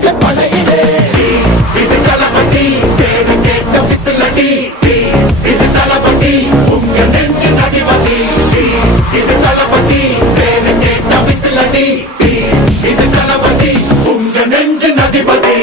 இது படையிலே இது தளபதி பேரு கேட்ட விசிலடி இது தளபதி உங்க நெஞ்சு அதிபதி இது தளபதி பேரு கேட்ட விசிலடி இது தளபதி உங்க நெஞ்சு அதிபதி